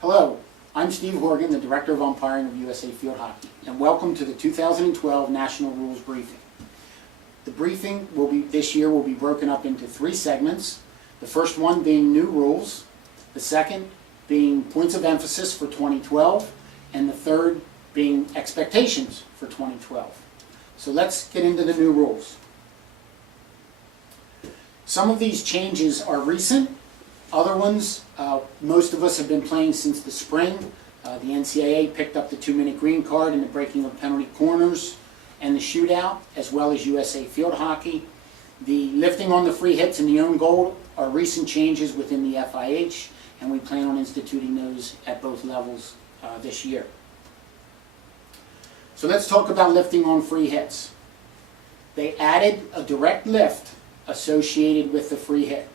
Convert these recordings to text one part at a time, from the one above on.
Hello, I'm Steve Horgan, the Director of Umpiring of USA Field Hockey, and welcome to the 2012 National Rules Briefing. The briefing this year will be broken up into three segments, the first one being new rules, the second being points of emphasis for 2012, and the third being expectations for 2012. So let's get into the new rules. Some of these changes are recent. Other ones, most of us have been playing since the spring. The NCAA picked up the 2-minute green card and the breaking of penalty corners and the shootout, as well as USA Field Hockey. The lifting on the free hits and the own goal are recent changes within the FIH, and we plan on instituting those at both levels this year. So let's talk about lifting on free hits. They added a direct lift associated with the free hit.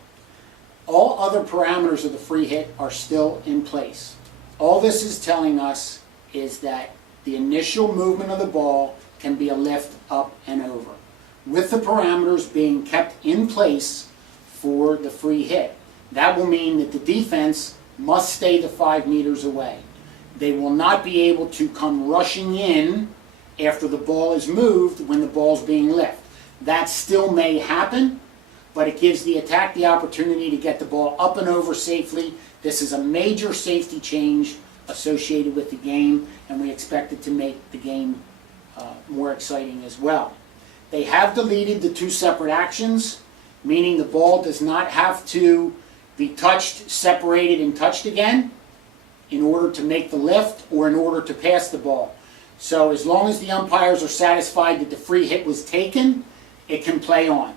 All other parameters of the free hit are still in place. All this is telling us is that the initial movement of the ball can be a lift up and over, with the parameters being kept in place for the free hit. That will mean that the defense must stay the 5 meters away. They will not be able to come rushing in after the ball is moved when the ball's being lifted. That still may happen, but it gives the attack the opportunity to get the ball up and over safely. This is a major safety change associated with the game, and we expect it to make the game more exciting as well. They have deleted the 2 separate actions, meaning the ball does not have to be touched, separated, and touched again in order to make the lift or in order to pass the ball. So as long as the umpires are satisfied that the free hit was taken, it can play on.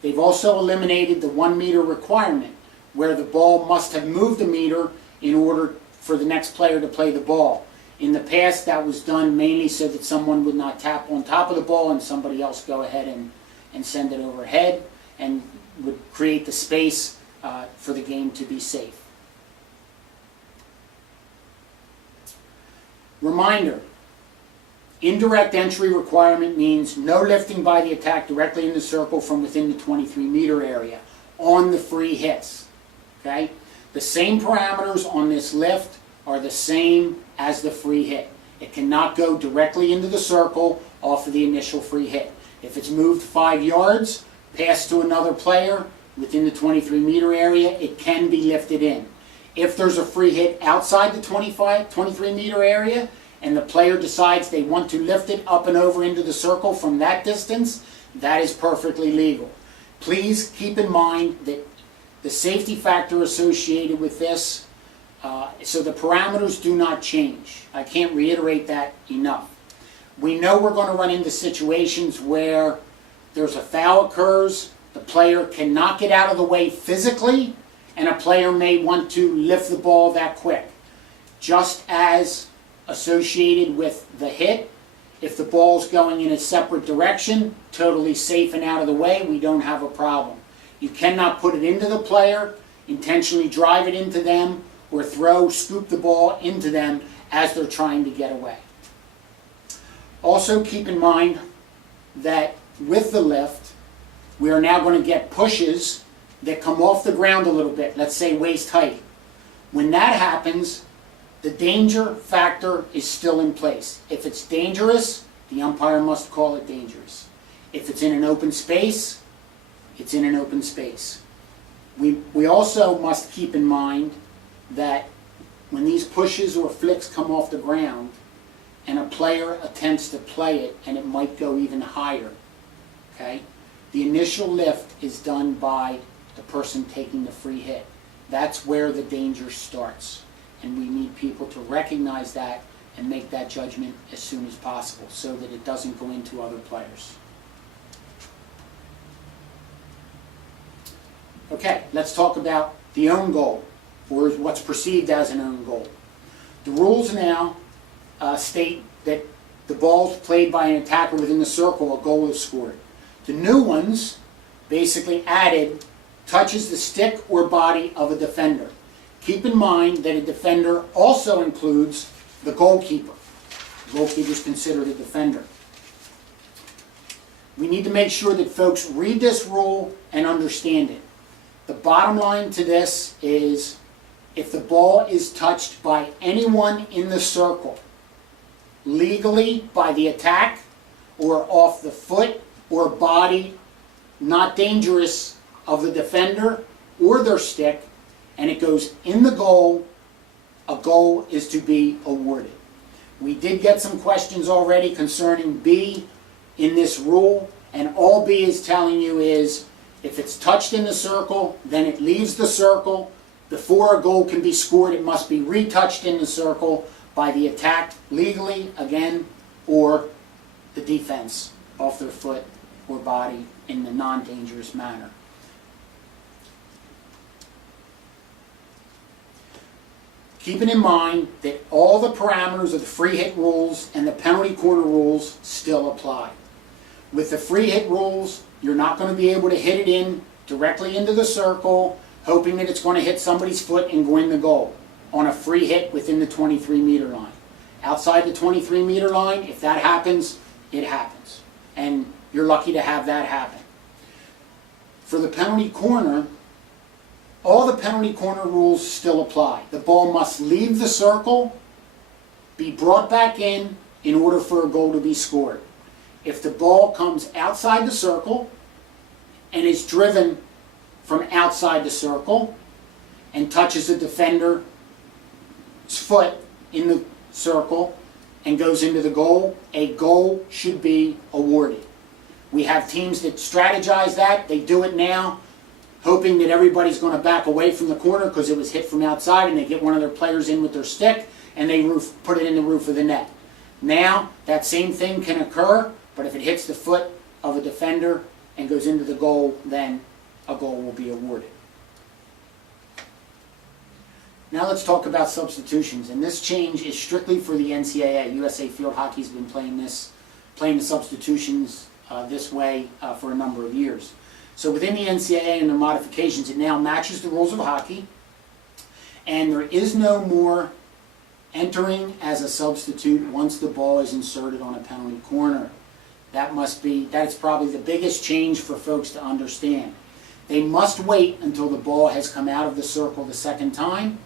They've also eliminated the 1 meter requirement, where the ball must have moved a meter in order for the next player to play the ball. In the past, that was done mainly so that someone would not tap on top of the ball and somebody else go ahead and send it overhead, and would create the space for the game to be safe. Reminder, indirect entry requirement means no lifting by the attack directly in the circle from within the 23-meter area on the free hits. Okay? The same parameters on this lift are the same as the free hit. It cannot go directly into the circle off of the initial free hit. If it's moved 5 yards, passed to another player within the 23-meter area, it can be lifted in. If there's a free hit outside the 23-meter area, and the player decides they want to lift it up and over into the circle from that distance, that is perfectly legal. Please keep in mind that the safety factor associated with this, so the parameters do not change. I can't reiterate that enough. We know we're going to run into situations where there's a foul occurs, the player cannot get out of the way physically, and a player may want to lift the ball that quick. Just as associated with the hit, if the ball's going in a separate direction, totally safe and out of the way, we don't have a problem. You cannot put it into the player, intentionally drive it into them, or scoop the ball into them as they're trying to get away. Also keep in mind that with the lift, we are now going to get pushes that come off the ground a little bit, let's say waist height. When that happens, the danger factor is still in place. If it's dangerous, the umpire must call it dangerous. If it's in an open space, it's in an open space. We also must keep in mind that when these pushes or flicks come off the ground and a player attempts to play it and it might go even higher, okay, the initial lift is done by the person taking the free hit. That's where the danger starts. And we need people to recognize that and make that judgment as soon as possible so that it doesn't go into other players. Okay, let's talk about the own goal, or what's perceived as an own goal. The rules now state that the ball's played by an attacker within the circle, a goal is scored. The new ones basically added touches the stick or body of a defender. Keep in mind that a defender also includes the goalkeeper. The goalkeeper is considered a defender. We need to make sure that folks read this rule and understand it. The bottom line to this is if the ball is touched by anyone in the circle, legally by the attack, or off the foot or body, not dangerous, of the defender or their stick, and it goes in the goal, a goal is to be awarded. We did get some questions already concerning B in this rule, and all B is telling you is if it's touched in the circle, then it leaves the circle. Before a goal can be scored, it must be retouched in the circle by the attack legally, again, or the defense off their foot or body in the non-dangerous manner. Keeping in mind that all the parameters of the free hit rules and the penalty corner rules still apply. With the free hit rules, you're not going to be able to hit it in directly into the circle, hoping that it's going to hit somebody's foot and go in the goal on a free hit within the 23-meter line. Outside the 23-meter line, if that happens, it happens. And you're lucky to have that happen. For the penalty corner, all the penalty corner rules still apply. The ball must leave the circle, be brought back in order for a goal to be scored. If the ball comes outside the circle and is driven from outside the circle and touches a defender's foot in the circle and goes into the goal, a goal should be awarded. We have teams that strategize that. They do it now, hoping that everybody's going to back away from the corner because it was hit from outside, and they get one of their players in with their stick and they put it in the roof of the net. Now, that same thing can occur, but if it hits the foot of a defender and goes into the goal, then a goal will be awarded. Now let's talk about substitutions, and this change is strictly for the NCAA. USA Field Hockey's been playing the substitutions this way for a number of years. So within the NCAA and their modifications, it now matches the rules of hockey, and there is no more entering as a substitute once the ball is inserted on a penalty corner. That's probably the biggest change for folks to understand. They must wait until the ball has come out of the circle the second time,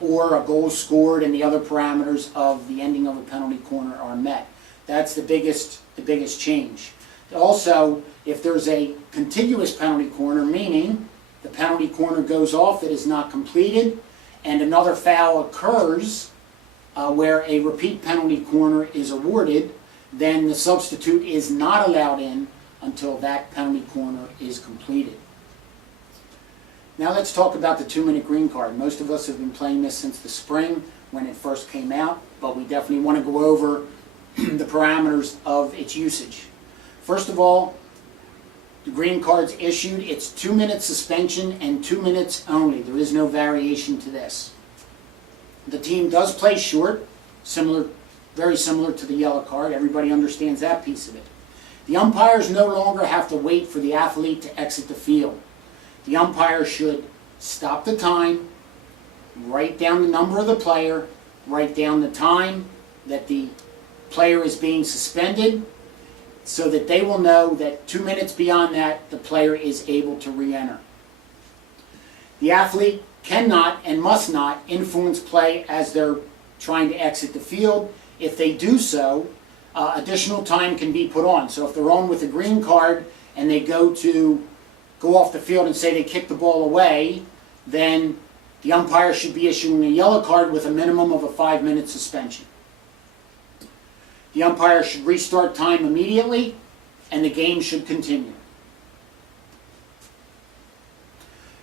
or a goal scored and the other parameters of the ending of a penalty corner are met. That's the biggest change. Also, if there's a contiguous penalty corner, meaning the penalty corner goes off that is not completed, and another foul occurs where a repeat penalty corner is awarded, then the substitute is not allowed in until that penalty corner is completed. Now let's talk about the 2-minute green card. Most of us have been playing this since the spring when it first came out, but we definitely want to go over the parameters of its usage. First of all, the green card's issued. It's 2-minute suspension and 2 minutes only. There is no variation to this. The team does play short, very similar to the yellow card. Everybody understands that piece of it. The umpires no longer have to wait for the athlete to exit the field. The umpire should stop the time, write down the number of the player, write down the time that the player is being suspended, so that they will know that 2 minutes beyond that, the player is able to re-enter. The athlete cannot and must not influence play as they're trying to exit the field. If they do so, additional time can be put on. So if they're on with a green card and they go off the field and say they kicked the ball away, then the umpire should be issuing a yellow card with a minimum of a 5-minute suspension. The umpire should restart time immediately, and the game should continue.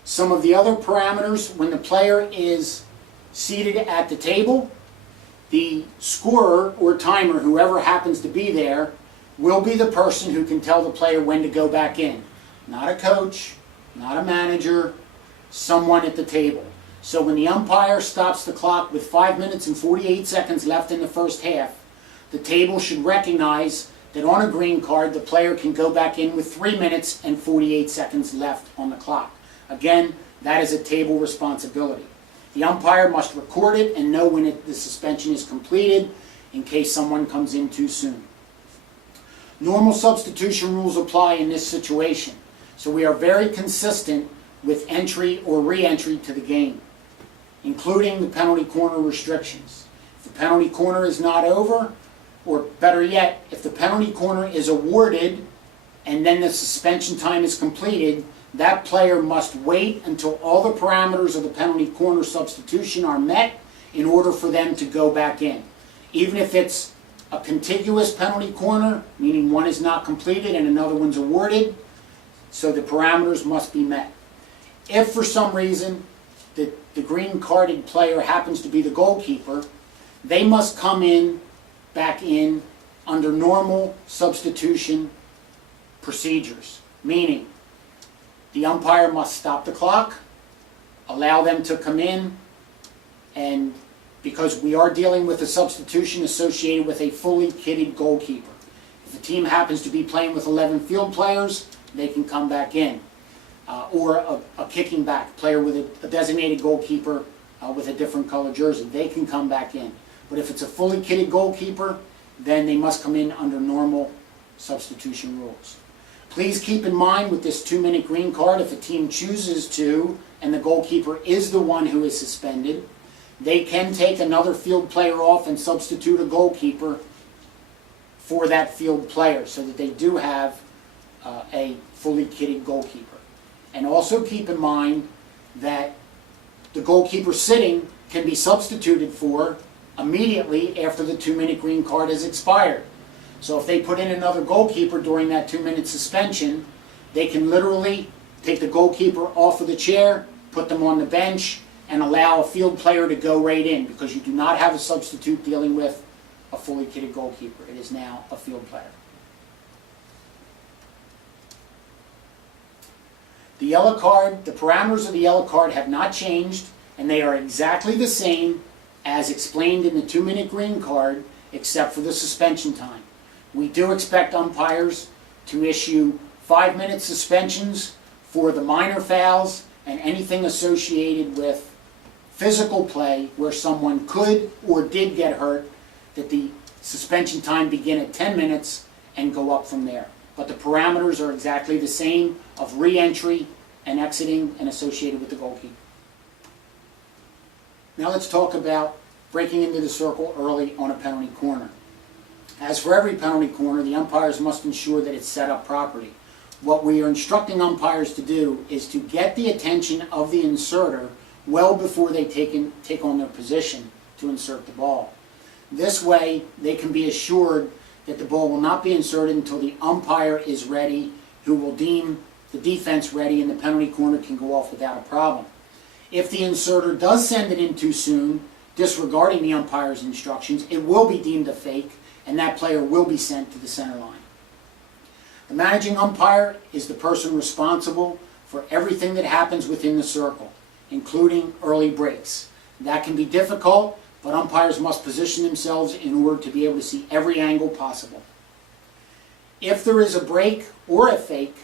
Some of the other parameters: when the player is seated at the table, the scorer or timer, whoever happens to be there, will be the person who can tell the player when to go back in. Not a coach, not a manager, someone at the table. So when the umpire stops the clock with 5 minutes and 48 seconds left in the first half, the table should recognize that on a green card, the player can go back in with 3 minutes and 48 seconds left on the clock. Again, that is a table responsibility. The umpire must record it and know when the suspension is completed in case someone comes in too soon. Normal substitution rules apply in this situation, so we are very consistent with entry or re-entry to the game. including the penalty corner restrictions. If the penalty corner is not over, or better yet, if the penalty corner is awarded and then the suspension time is completed, that player must wait until all the parameters of the penalty corner substitution are met in order for them to go back in. Even if it's a contiguous penalty corner, meaning one is not completed and another one's awarded, so the parameters must be met. If for some reason the green carded player happens to be the goalkeeper, they must come back in under normal substitution procedures, meaning the umpire must stop the clock, allow them to come in, and because we are dealing with a substitution associated with a fully kitted goalkeeper. If the team happens to be playing with 11 field players, they can come back in. Or a kicking back player with a designated goalkeeper with a different color jersey, they can come back in. But if it's a fully kitted goalkeeper, then they must come in under normal substitution rules. Please keep in mind with this 2-minute green card, if a team chooses to, and the goalkeeper is the one who is suspended, they can take another field player off and substitute a goalkeeper for that field player so that they do have a fully kitted goalkeeper. And also keep in mind that the goalkeeper sitting can be substituted for immediately after the 2-minute green card has expired. So if they put in another goalkeeper during that 2-minute suspension, they can literally take the goalkeeper off of the chair, put them on the bench, and allow a field player to go right in, because you do not have a substitute dealing with a fully kitted goalkeeper. It is now a field player. The yellow card, the parameters of the yellow card have not changed, and they are exactly the same as explained in the 2-minute green card, except for the suspension time. We do expect umpires to issue 5-minute suspensions for the minor fouls and anything associated with physical play where someone could or did get hurt, that the suspension time begin at 10 minutes and go up from there. But the parameters are exactly the same of re-entry and exiting and associated with the goalkeeper. Now let's talk about breaking into the circle early on a penalty corner. As for every penalty corner, the umpires must ensure that it's set up properly. What we are instructing umpires to do is to get the attention of the inserter well before they take on their position to insert the ball. This way, they can be assured that the ball will not be inserted until the umpire is ready, who will deem the defense ready, and the penalty corner can go off without a problem. If the inserter does send it in too soon, disregarding the umpire's instructions, it will be deemed a fake, and that player will be sent to the center line. The managing umpire is the person responsible for everything that happens within the circle, including early breaks. That can be difficult, but umpires must position themselves in order to be able to see every angle possible. If there is a break or a fake,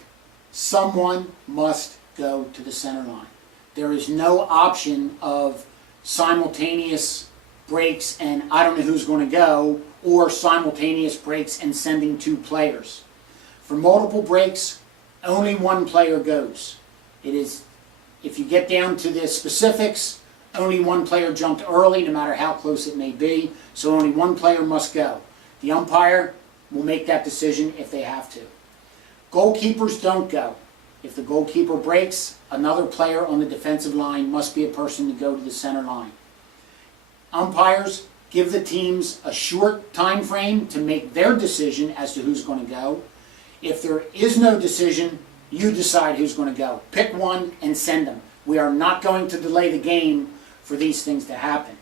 someone must go to the center line. There is no option of simultaneous breaks and I don't know who's going to go, or simultaneous breaks and sending 2 players. For multiple breaks, only 1 player goes. It is, if you get down to the specifics, only 1 player jumped early, no matter how close it may be, so only 1 player must go. The umpire will make that decision if they have to. Goalkeepers don't go. If the goalkeeper breaks, another player on the defensive line must be a person to go to the center line. Umpires give the teams a short time frame to make their decision as to who's going to go. If there is no decision, you decide who's going to go. Pick one and send them. We are not going to delay the game for these things to happen.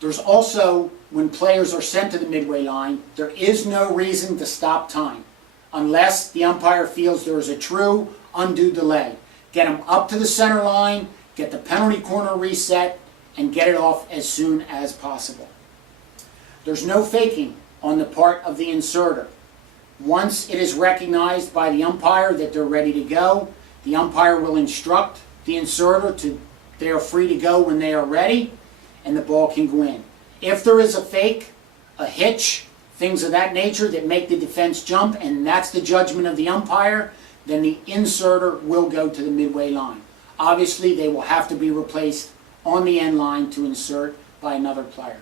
There's also, when players are sent to the midway line, there is no reason to stop time unless the umpire feels there is a true undue delay. Get them up to the center line, get the penalty corner reset, and get it off as soon as possible. There's no faking on the part of the inserter. Once it is recognized by the umpire that they're ready to go, the umpire will instruct the inserter to they are free to go when they are ready, and the ball can go in. If there is a fake, a hitch, things of that nature that make the defense jump, and that's the judgment of the umpire, then the inserter will go to the midway line. Obviously, they will have to be replaced on the end line to insert by another player.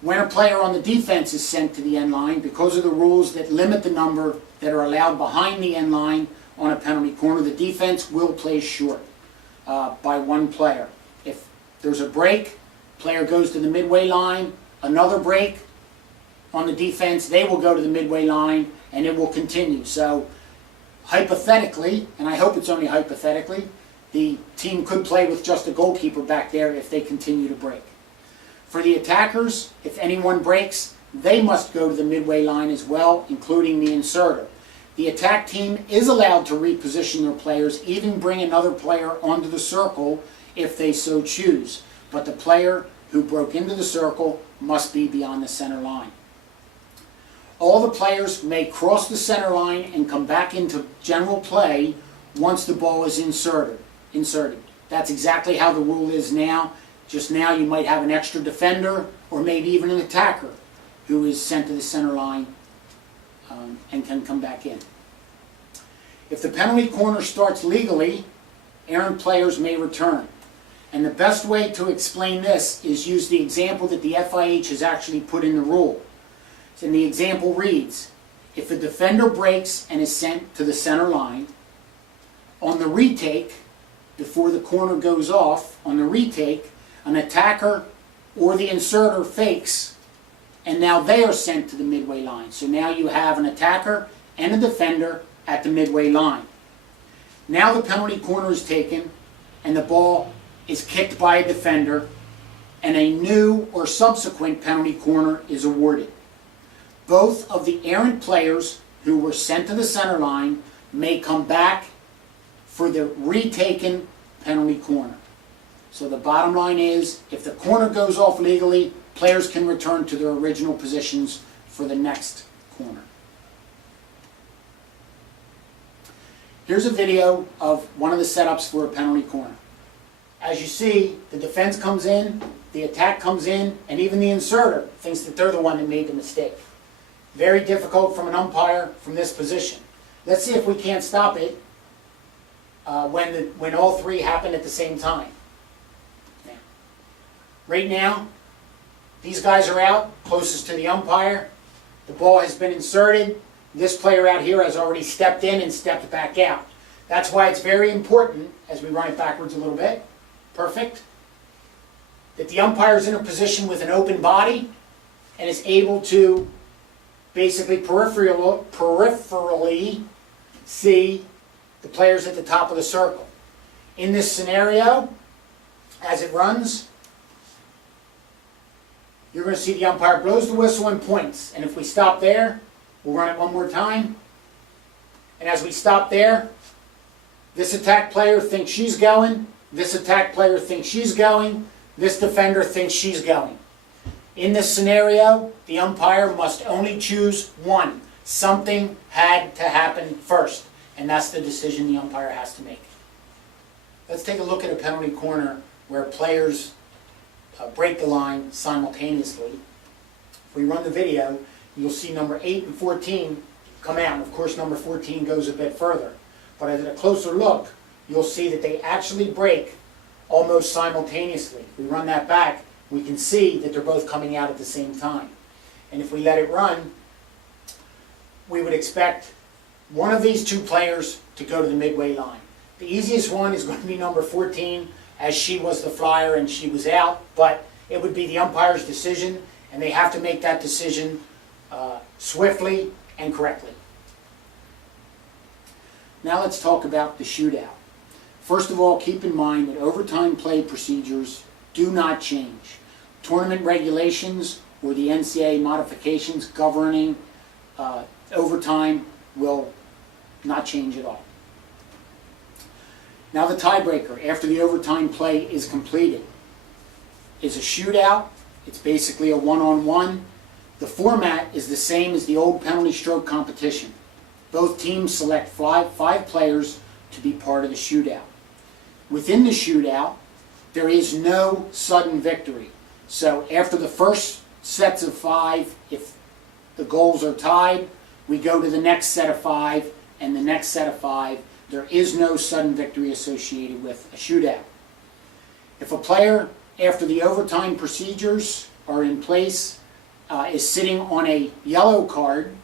When a player on the defense is sent to the end line, because of the rules that limit the number that are allowed behind the end line on a penalty corner, the defense will play short by one player. If there's a break, player goes to the midway line, another break on the defense, they will go to the midway line, and it will continue. So hypothetically, and I hope it's only hypothetically, the team could play with just a goalkeeper back there if they continue to break. For the attackers, if anyone breaks, they must go to the midway line as well, including the inserter. The attack team is allowed to reposition their players, even bring another player onto the circle if they so choose. But the player who broke into the circle must be beyond the center line. All the players may cross the center line and come back into general play once the ball is inserted. That's exactly how the rule is now. Just now you might have an extra defender or maybe even an attacker who is sent to the center line and can come back in. If the penalty corner starts legally, errant players may return. And the best way to explain this is use the example that the FIH has actually put in the rule. And the example reads, if a defender breaks and is sent to the center line, on the retake, before the corner goes off, on the retake, an attacker or the inserter fakes, and now they are sent to the midway line. So now you have an attacker and a defender at the midway line. Now the penalty corner is taken, and the ball is kicked by a defender, and a new or subsequent penalty corner is awarded. Both of the errant players who were sent to the center line may come back for the retaken penalty corner. So the bottom line is, if the corner goes off legally, players can return to their original positions for the next corner. Here's a video of one of the setups for a penalty corner. As you see, the defense comes in, the attack comes in, and even the inserter thinks that they're the one that made the mistake. Very difficult from an umpire from this position. Let's see if we can't stop it when all three happen at the same time. Right now, these guys are out, closest to the umpire. The ball has been inserted. This player out here has already stepped in and stepped back out. That's why it's very important, as we run it backwards a little bit, perfect, that the umpire is in a position with an open body and is able to basically peripherally see the players at the top of the circle. In this scenario, as it runs, you're going to see the umpire blows the whistle and points. And if we stop there, we'll run it one more time. And as we stop there, this attack player thinks she's going, this attack player thinks she's going, this defender thinks she's going. In this scenario, the umpire must only choose one. Something had to happen first, and that's the decision the umpire has to make. Let's take a look at a penalty corner where players break the line simultaneously. If we run the video, you'll see number 8 and 14 come out. And of course, number 14 goes a bit further. But at a closer look, you'll see that they actually break almost simultaneously. If we run that back, we can see that they're both coming out at the same time. And if we let it run, we would expect one of these two players to go to the midway line. The easiest one is going to be number 14, as she was the flyer and she was out, but it would be the umpire's decision, and they have to make that decision swiftly and correctly. Now let's talk about the shootout. First of all, keep in mind that overtime play procedures do not change. Tournament regulations or the NCAA modifications governing overtime will not change at all. Now the tiebreaker after the overtime play is completed is a shootout. It's basically a one-on-one. The format is the same as the old penalty stroke competition. Both teams select five players to be part of the shootout. Within the shootout, there is no sudden victory. So after the first sets of 5, if the goals are tied, we go to the next set of 5 and the next set of 5. There is no sudden victory associated with a shootout. If a player, after the overtime procedures are in place, is sitting on a yellow card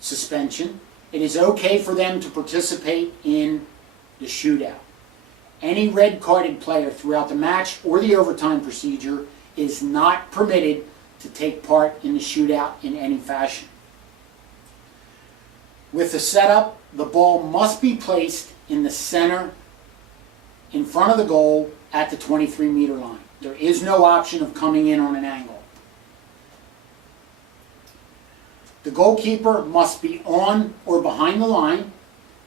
suspension, it is okay for them to participate in the shootout. Any red-carded player throughout the match or the overtime procedure is not permitted to take part in the shootout in any fashion. With the setup, the ball must be placed in the center, in front of the goal, at the 23-meter line. There is no option of coming in on an angle. The goalkeeper must be on or behind the line,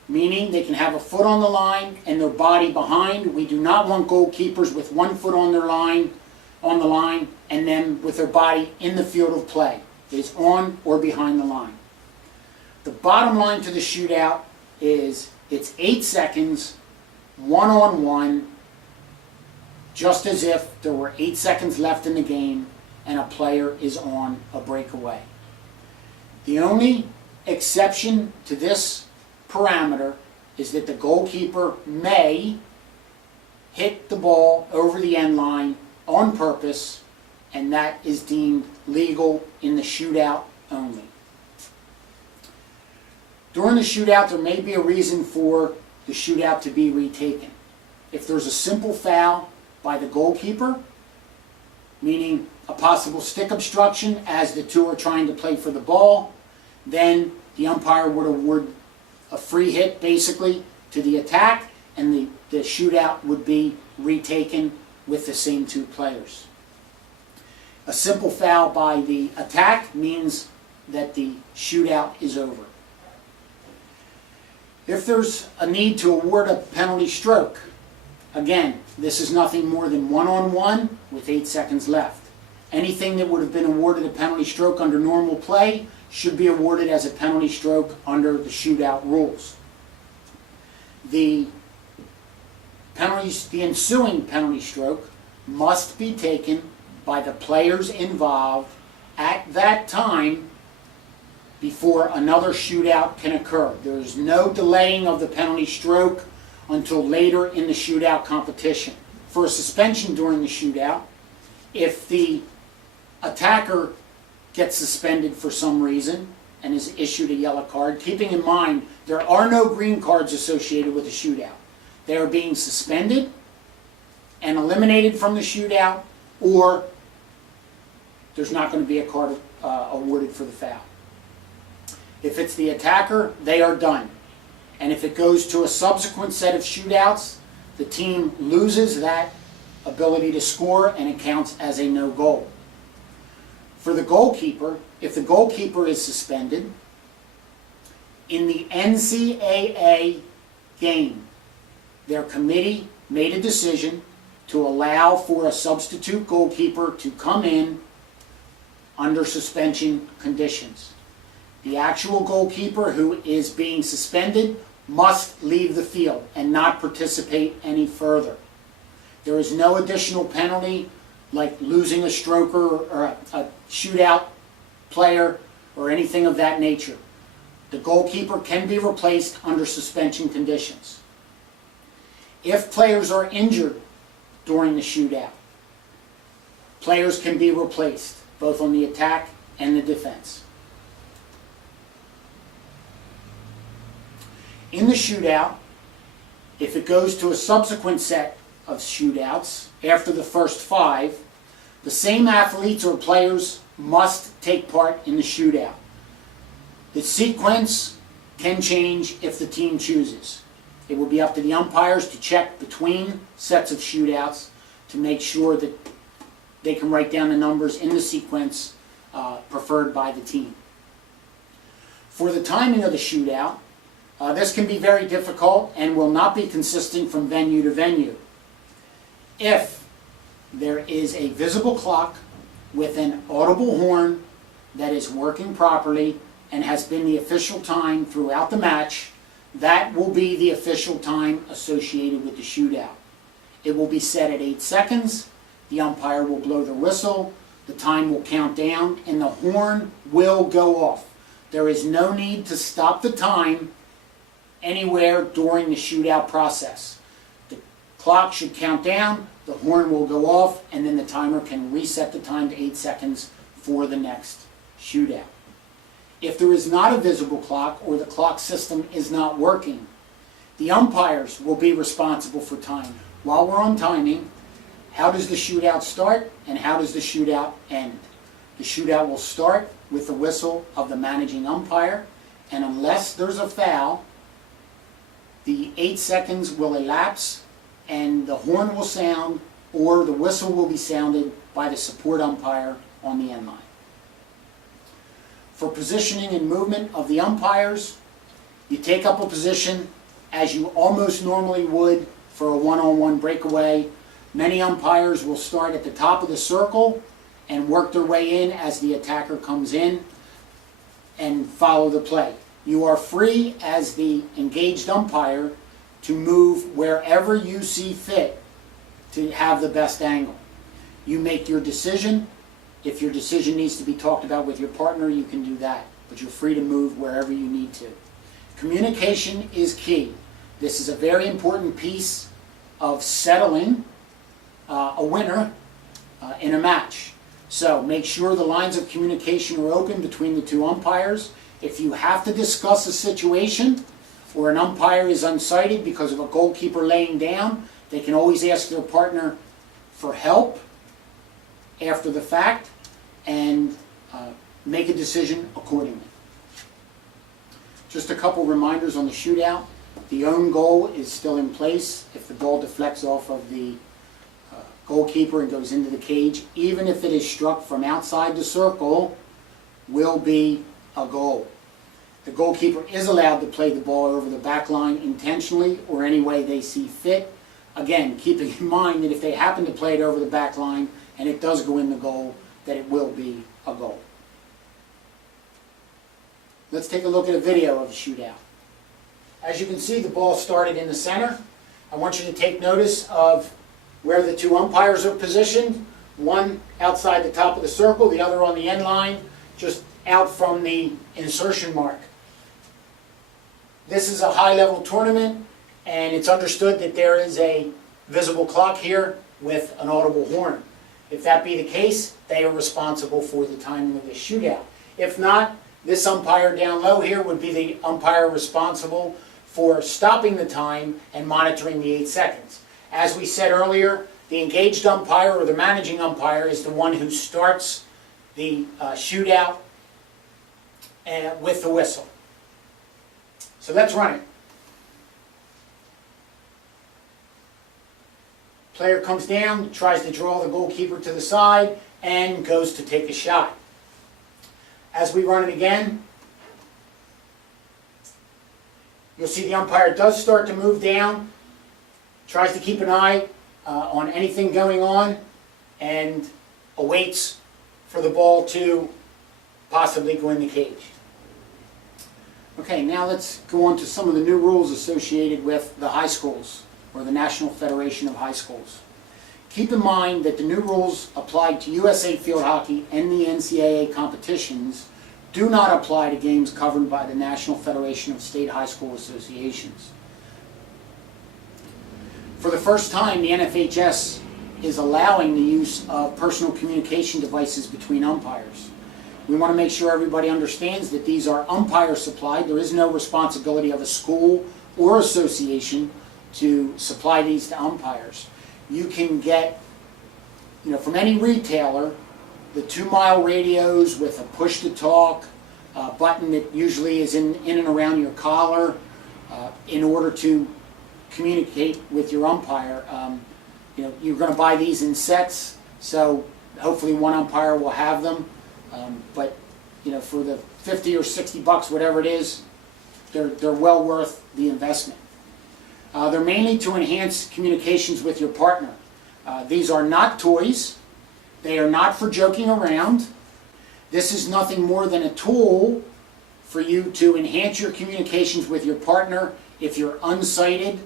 meaning they can have a foot on the line and their body behind. We do not want goalkeepers with one foot on the line, and then with their body in the field of play. It is on or behind the line. The bottom line to the shootout is it's 8 seconds, one-on-one, just as if there were 8 seconds left in the game and a player is on a breakaway. The only exception to this parameter is that the goalkeeper may hit the ball over the end line on purpose, and that is deemed legal in the shootout only. During the shootout, there may be a reason for the shootout to be retaken. If there's a simple foul by the goalkeeper, meaning a possible stick obstruction as the two are trying to play for the ball, then the umpire would award a free hit basically to the attack, and the shootout would be retaken with the same two players. A simple foul by the attack means that the shootout is over. If there's a need to award a penalty stroke, again, this is nothing more than one-on-one with 8 seconds left. Anything that would have been awarded a penalty stroke under normal play should be awarded as a penalty stroke under the shootout rules. The ensuing penalty stroke must be taken by the players involved at that time before another shootout can occur. There is no delaying of the penalty stroke until later in the shootout competition. For a suspension during the shootout, if the attacker gets suspended for some reason and is issued a yellow card, keeping in mind there are no green cards associated with a shootout. They are being suspended and eliminated from the shootout, or there's not going to be a card awarded for the foul. If it's the attacker, they are done. And if it goes to a subsequent set of shootouts, the team loses that ability to score and it counts as a no goal. For the goalkeeper, if the goalkeeper is suspended, in the NCAA game, their committee made a decision to allow for a substitute goalkeeper to come in under suspension conditions. The actual goalkeeper who is being suspended must leave the field and not participate any further. There is no additional penalty like losing a stroker or a shootout player or anything of that nature. The goalkeeper can be replaced under suspension conditions. If players are injured during the shootout, players can be replaced, both on the attack and the defense. In the shootout, if it goes to a subsequent set of shootouts after the first 5, the same athletes or players must take part in the shootout. The sequence can change if the team chooses. It will be up to the umpires to check between sets of shootouts to make sure that they can write down the numbers in the sequence preferred by the team. For the timing of the shootout, this can be very difficult and will not be consistent from venue to venue. If there is a visible clock with an audible horn that is working properly and has been the official time throughout the match, that will be the official time associated with the shootout. It will be set at 8 seconds, the umpire will blow the whistle, the time will count down, and the horn will go off. There is no need to stop the time anywhere during the shootout process. The clock should count down, the horn will go off, and then the timer can reset the time to 8 seconds for the next shootout. If there is not a visible clock or the clock system is not working, the umpires will be responsible for time. While we're on timing, how does the shootout start and how does the shootout end? The shootout will start with the whistle of the managing umpire, and unless there's a foul, the 8 seconds will elapse and the horn will sound or the whistle will be sounded by the support umpire on the end line. For positioning and movement of the umpires, you take up a position as you almost normally would for a one-on-one breakaway. Many umpires will start at the top of the circle and work their way in as the attacker comes in and follow the play. You are free as the engaged umpire to move wherever you see fit to have the best angle. You make your decision. If your decision needs to be talked about with your partner, you can do that, but you're free to move wherever you need to. Communication is key. This is a very important piece of settling a winner in a match. So make sure the lines of communication are open between the two umpires. If you have to discuss a situation where an umpire is unsighted because of a goalkeeper laying down, they can always ask their partner for help after the fact and make a decision accordingly. Just a couple reminders on the shootout. The own goal is still in place. If the ball deflects off of the goalkeeper and goes into the cage, even if it is struck from outside the circle, will be a goal. The goalkeeper is allowed to play the ball over the back line intentionally or any way they see fit. Again, keeping in mind that if they happen to play it over the back line and it does go in the goal, that it will be a goal. Let's take a look at a video of the shootout. As you can see, the ball started in the center. I want you to take notice of where the two umpires are positioned. One outside the top of the circle, the other on the end line, just out from the insertion mark. This is a high-level tournament, and it's understood that there is a visible clock here with an audible horn. If that be the case, they are responsible for the timing of the shootout. If not, this umpire down low here would be the umpire responsible for stopping the time and monitoring the 8 seconds. As we said earlier, the engaged umpire or the managing umpire is the one who starts the shootout with the whistle. So let's run it. Player comes down, tries to draw the goalkeeper to the side, and goes to take a shot. As we run it again, you'll see the umpire does start to move down, tries to keep an eye on anything going on, and awaits for the ball to possibly go in the cage. Okay, now let's go on to some of the new rules associated with the high schools, or the National Federation of High Schools. Keep in mind that the new rules applied to USA Field Hockey and the NCAA competitions do not apply to games covered by the National Federation of State High School Associations. For the first time, the NFHS is allowing the use of personal communication devices between umpires. We want to make sure everybody understands that these are umpire supplied. There is no responsibility of a school or association to supply these to umpires. You can get, from any retailer, the 2-mile radios with a push-to-talk button that usually is in and around your collar in order to communicate with your umpire. You're going to buy these in sets, so hopefully one umpire will have them. But for the $50 or $60, whatever it is, they're well worth the investment. They're mainly to enhance communications with your partner. These are not toys. They are not for joking around. This is nothing more than a tool for you to enhance your communications with your partner if you're unsighted.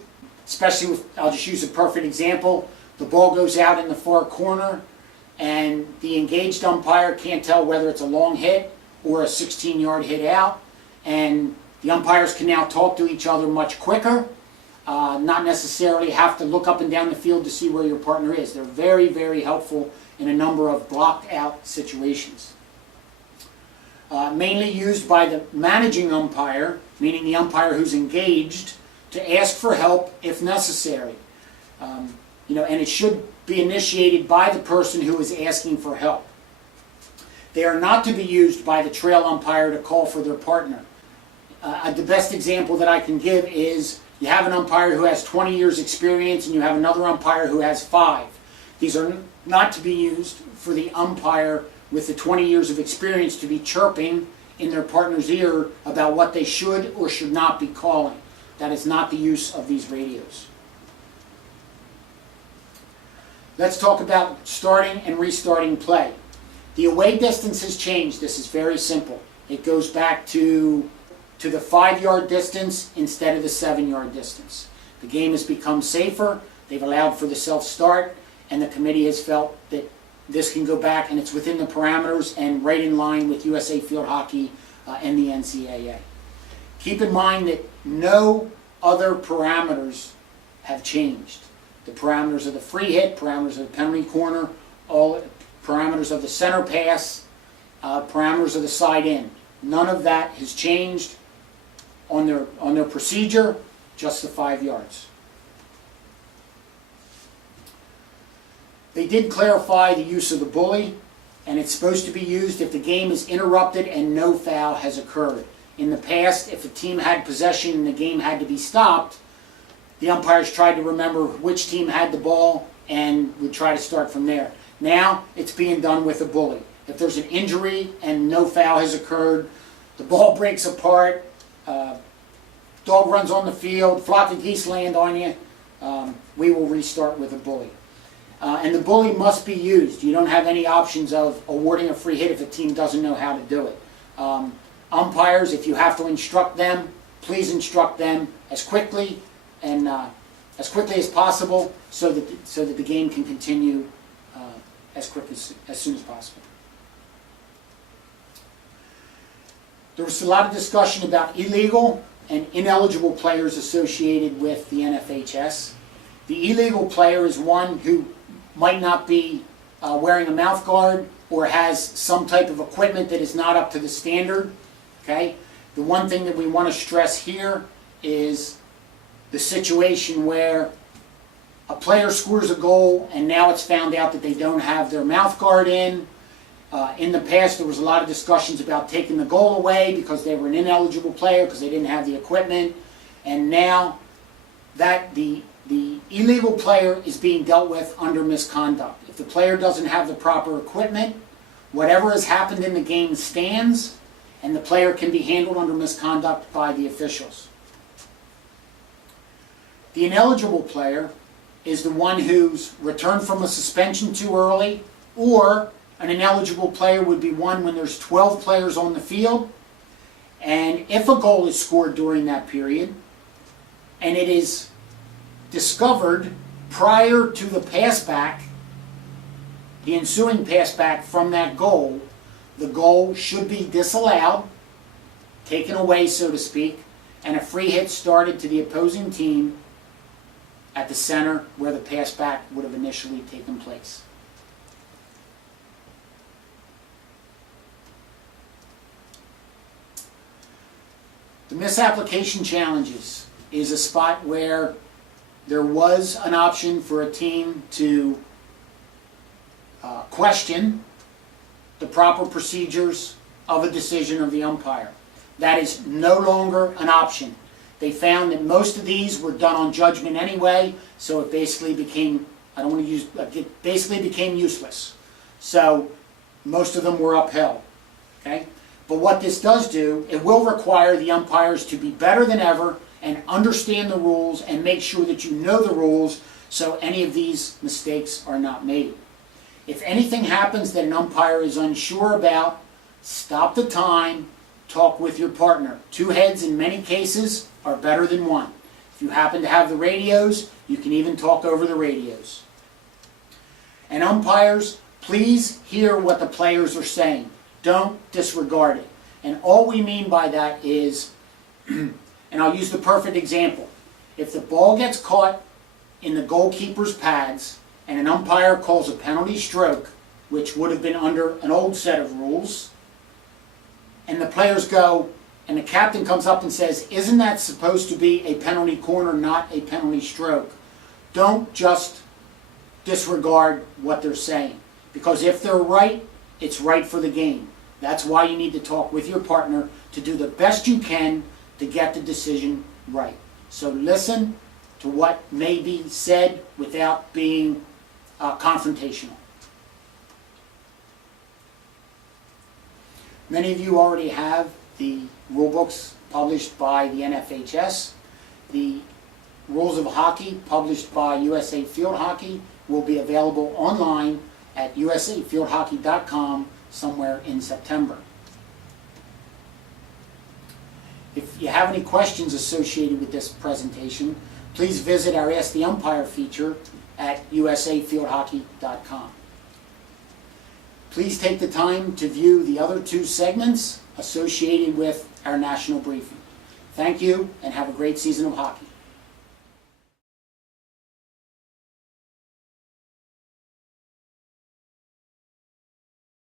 Especially with, I'll just use a perfect example, the ball goes out in the far corner and the engaged umpire can't tell whether it's a long hit or a 16-yard hit out, and The umpires can now talk to each other much quicker, not necessarily have to look up and down the field to see where your partner is. They're very, very helpful in a number of blocked out situations. Mainly used by the managing umpire, meaning the umpire who's engaged, to ask for help if necessary. And it should be initiated by the person who is asking for help. They are not to be used by the trail umpire to call for their partner. The best example that I can give is you have an umpire who has 20 years experience and you have another umpire who has 5. These are not to be used for the umpire with the 20 years of experience to be chirping in their partner's ear about what they should or should not be calling. That is not the use of these radios. Let's talk about starting and restarting play. The away distance has changed. This is very simple. It goes back to the 5-yard distance instead of the 7-yard distance. The game has become safer. They've allowed for the self-start, and the committee has felt that this can go back and it's within the parameters and right in line with USA Field Hockey and the NCAA. Keep in mind that no other parameters have changed. The parameters of the free hit, parameters of the penalty corner, all parameters of the center pass, parameters of the side in. None of that has changed on their procedure, just the 5 yards. They did clarify the use of the bully, and it's supposed to be used if the game is interrupted and no foul has occurred. In the past, if a team had possession and the game had to be stopped, the umpires tried to remember which team had the ball and would try to start from there. Now, it's being done with a bully. If there's an injury and no foul has occurred, the ball breaks apart, dog runs on the field, flock of geese land on you, we will restart with a bully. And the bully must be used. You don't have any options of awarding a free hit if a team doesn't know how to do it. Umpires, if you have to instruct them, please instruct them as quickly as possible so that the game can continue as soon as possible. There was a lot of discussion about illegal and ineligible players associated with the NFHS. The illegal player is one who might not be wearing a mouth guard or has some type of equipment that is not up to the standard. Okay? The one thing that we want to stress here is the situation where a player scores a goal and now it's found out that they don't have their mouth guard in. In the past, there was a lot of discussions about taking the goal away because they were an ineligible player because they didn't have the equipment. And now that the illegal player is being dealt with under misconduct. If the player doesn't have the proper equipment, whatever has happened in the game stands, and the player can be handled under misconduct by the officials. The ineligible player is the one who's returned from a suspension too early, or an ineligible player would be one when there's 12 players on the field, and if a goal is scored during that period, and it is discovered prior to the pass back, the ensuing pass back from that goal, the goal should be disallowed, taken away so to speak, and a free hit started to the opposing team at the center where the pass back would have initially taken place. The misapplication challenges is a spot where there was an option for a team to question the proper procedures of a decision of the umpire. That is no longer an option. They found that most of these were done on judgment anyway, so it basically became, it basically became useless. So most of them were upheld. Okay? But what this does do, it will require the umpires to be better than ever and understand the rules and make sure that you know the rules so any of these mistakes are not made. If anything happens that an umpire is unsure about, stop the time, talk with your partner. 2 heads in many cases are better than 1. If you happen to have the radios, you can even talk over the radios. And umpires, please hear what the players are saying. Don't disregard it. And all we mean by that is And I'll use the perfect example. If the ball gets caught in the goalkeeper's pads and an umpire calls a penalty stroke, which would have been under an old set of rules, and the players go, and the captain comes up and says, isn't that supposed to be a penalty corner, not a penalty stroke? Don't just disregard what they're saying. Because if they're right, it's right for the game. That's why you need to talk with your partner to do the best you can to get the decision right. So listen to what may be said without being confrontational. Many of you already have the rule books published by the NFHS. The Rules of Hockey published by USA Field Hockey will be available online at usafieldhockey.com somewhere in September. If you have any questions associated with this presentation, please visit our Ask the Umpire feature at usafieldhockey.com. Please take the time to view the other two segments associated with our national briefing. Thank you, and have a great season of hockey.